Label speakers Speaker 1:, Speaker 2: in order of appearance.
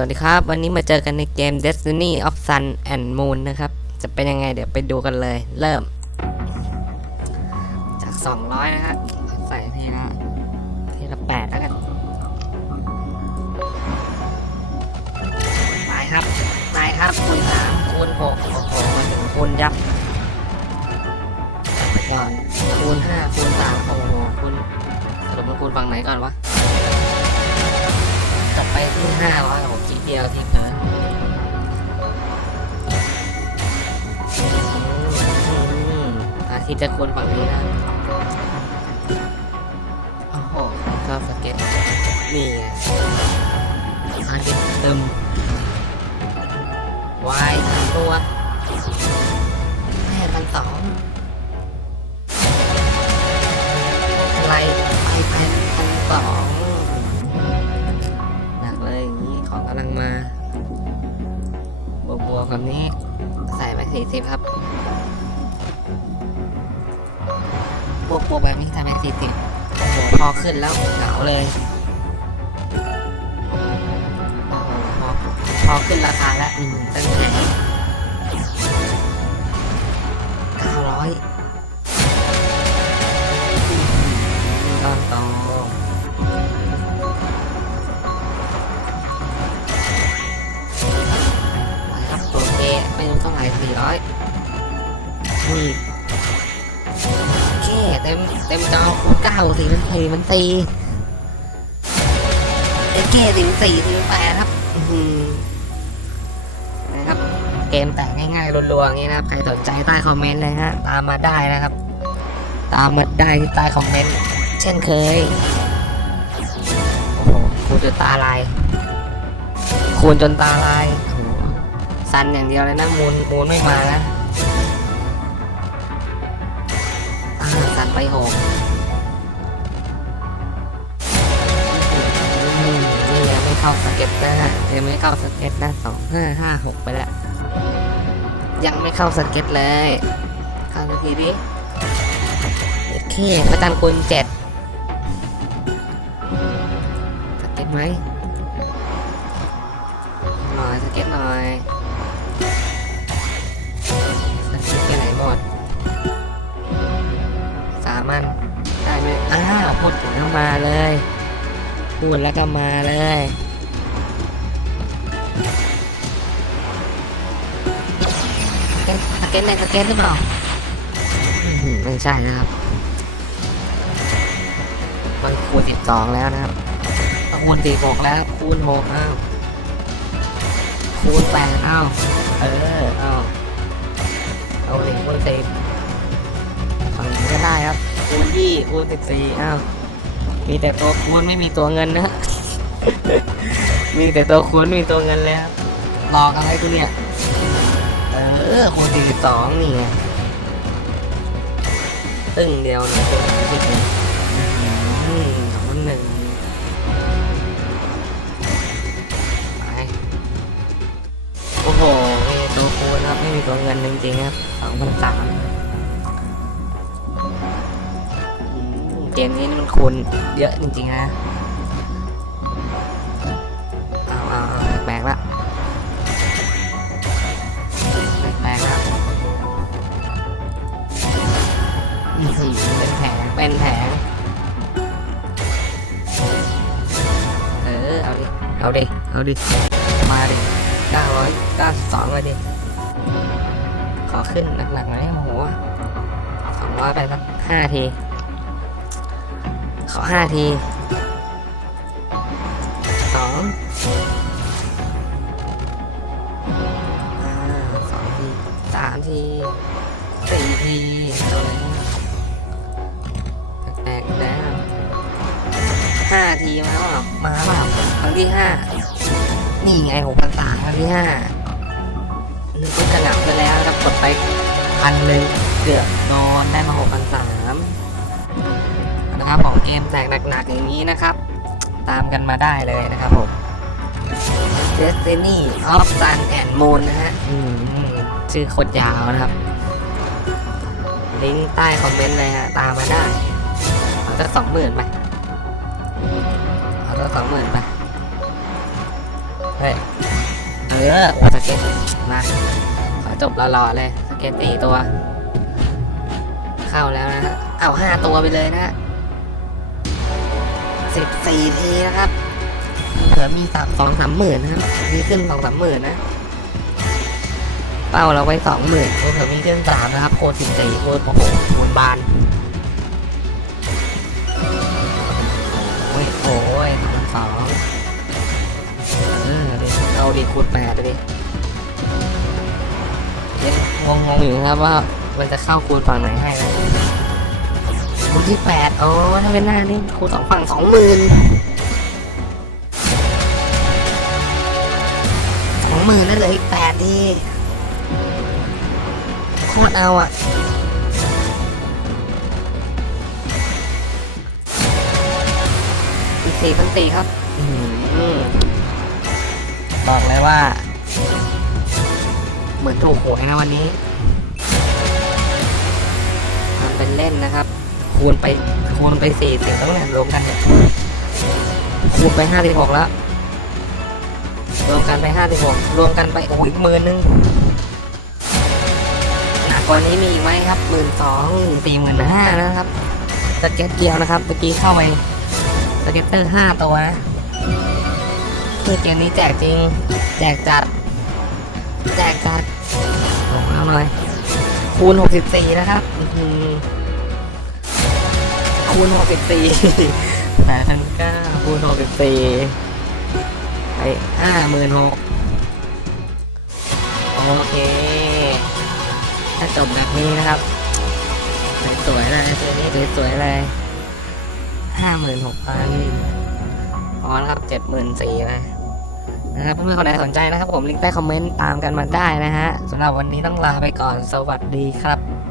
Speaker 1: วัสดีครับ วันนี้มาเจอกันในเกม Destiny of Sun and Moon นะครับ จะเป็นยังไงเดี๋ยวไปดูกันเลย เริ่ม จาก 200 นะครับใส่ทีละทีละแปดแล้วกัน ไปครับ ไปครับคูณสามคูณหกโอ้โหมาถึงคูณยับก่อนคูณห้าคูณสามโอ้โหคูณสรุปมันคูณฝั่งไหนก่อนวะ ไปที่ห้าร้อยผมทีเดียวทีเกินอาทิตย์จะควรฝั่งนี้นะโอ้โหชอบสเก็ตนี่ไงอาทิตย์เติมวายตัว สี่สิบครับบวกบวกแบบนี้ใส่ไปสี่สิบหัวพอขึ้นแล้วเหงาเลยโอ้โหพอพอขึ้นราคาแล้วอืมตั้งแต่เก้าร้อย สี่ร้อยนี่เคเต็มเต็มจอคูณเก้าสี่มันสี่มันสี่เอเคสี่สี่สี่แปดครับนะครับ เกมแตกง่ายๆรัวๆงนี้นะครับ ใครสนใจใต้คอมเมนต์เลยฮะ ตามมาได้นะครับ ตามมาได้ที่ใต้คอมเมนต์เช่นเคย โอ้โหคูณจนตาลายคูณจนตาลาย ซันอย่างเดียวเลยนะมูลมูลไม่มานะอ่าซันไปหกอืมนี่ยังไม่เข้าสเก็ตนะยังไม่เข้าสเก็ตนะสองห้าห้าหกไปแล้ว ยังไม่เข้าสเก็ตเลยเข้าสักทีดิโอเคประจันคุณเจ็ดสเก็ตไหมหน่อยสเก็ตหน่อย หมด สามันได้ไหมอ้าวพูดถึงก็มาเลย พูดแล้วก็มาเลยสเก็ตในสเก็ตหรือเปล่าอื้อหือไม่ใช่นะครับ มันคูณสิบสองแล้วนะครับ คูณสี่หกแล้ว คูณหกอ้าวคูณแปดอ้าวเอออ้า เอาเหนึ่งคูณสิบฝั่งนี้ก็ได้ครับคูณยี่คูณสิบสี่อ้าว มีแต่ตัวคูณไม่มีตัวเงินนะ มีแต่ตัวคูณมีตัวเงินเลยครับรอกันไว้กูเนี่ย เออคูณสี่สิบสองนี่ไงตึ้งเดียวนะคูณสิบหนึ่งอืมคูณหนึ่ง คูณครับไม่มีตัวเงินจริงๆครับสองพันสามเกมนี้มันคูณเยอะจริงๆนะเอาเอาแปลกละแปลกละอื้อหือเป็นแผงเป็นแผงเออเอาดิเอาดิเอาดิมาดิเก้าร้อยเก้าสองเลยดิ อขึ้นหนักๆหน่อยโอ้โหสองร้อยไปสักห้าที ขอห้าทีสองอ่าสองทีสามทีสี่ทีเอาเลยนะแปลกแล้วห้าทีมาเปล่ามาเปล่าครั้งที่ห้านี่ไงหกพันสามครั้งที่ห้านึกว่าจะ ดไปพันหนึ่งเกือบโดนได้มาหกพันสามนะครับของเกมแตกหนักๆอย่างนี้นะครับ ตามกันมาได้เลยนะครับผม Destiny of Sun and Moon นะฮะอืมชื่อโคตรยาวนะครับ ลิงก์ใต้คอมเมนต์เลยฮะ ตามมาได้เอาสักสองหมื่นไปเอาสักสองหมื่นไป เฮ้ย เออว่าสเก็ตมา จบหล่อๆเลยสเก็ตตีตัว เข้าแล้วนะฮะเอาห้าตัวไปเลยนะสิบสี่ทีนะครับเผื่อมีสามสองสามหมื่นนะครับมีขึ้นสองสามหมื่นนะ เป้าเราไว้สองหมื่นเผื่อมีขึ้นสามนะครับโคตรสิบสี่โคตรโอ้โหคูณบานโอ้ยโอ้ยสองเออเอาดิคูณแปดไปดิยั งงงงๆอยู่นะครับว่ามันจะเข้าคูณฝั่งไหนให้นะคูณที่แปดโอ้ถ้าเป็นหน้านี่คูณสองฝั่งสองหมื่นสองหมื่นนั่นเหลยอีกแปดทีโคตรเอาอะอีกสี่พันสี่ครับอื้อหือบอกเลยว่าเห มือนถูกหวยนะวันนี้ทำเป็นเล่นนะครับ คูณไปคูณไปสี่สิบแล้วเนี่ยรวมกันเนี่ยคูณไปห้าสิบหกแล้วรวมกันไปห้าสิบหกรวมกันไปโอ้โหอีกหมื่นนึงหนักกว่านี้มีอีกไหมครับหมื่นสองสี่หมื่นห้านะครับสเก็ตเกียวนะครับเมื่อกี้เข้าไปสเก็ตเตอร์ห้าตัวนะคือเกมนี้แจกจริง แจกจัด แจกจัดลงเอาหน่อยคูณ 64 นะครับอื้อหือคูณ 64แปดพันเก้าคูณ 64ไปห้าหมื่นหกโอเค ถ้าจบแบบนี้นะครับ สวยๆเลยตัวนี้สวยๆเลยห้าหมื่นหกพันพอแล้วครับเจ็ดหมื่นสี่นะ นะครับเพื่อนๆคนไหนสนใจนะครับผมลิงก์ใต้คอมเมนต์ตามกันมาได้นะฮะสำหรับวันนี้ต้องลาไปก่อนสวัสดีครับ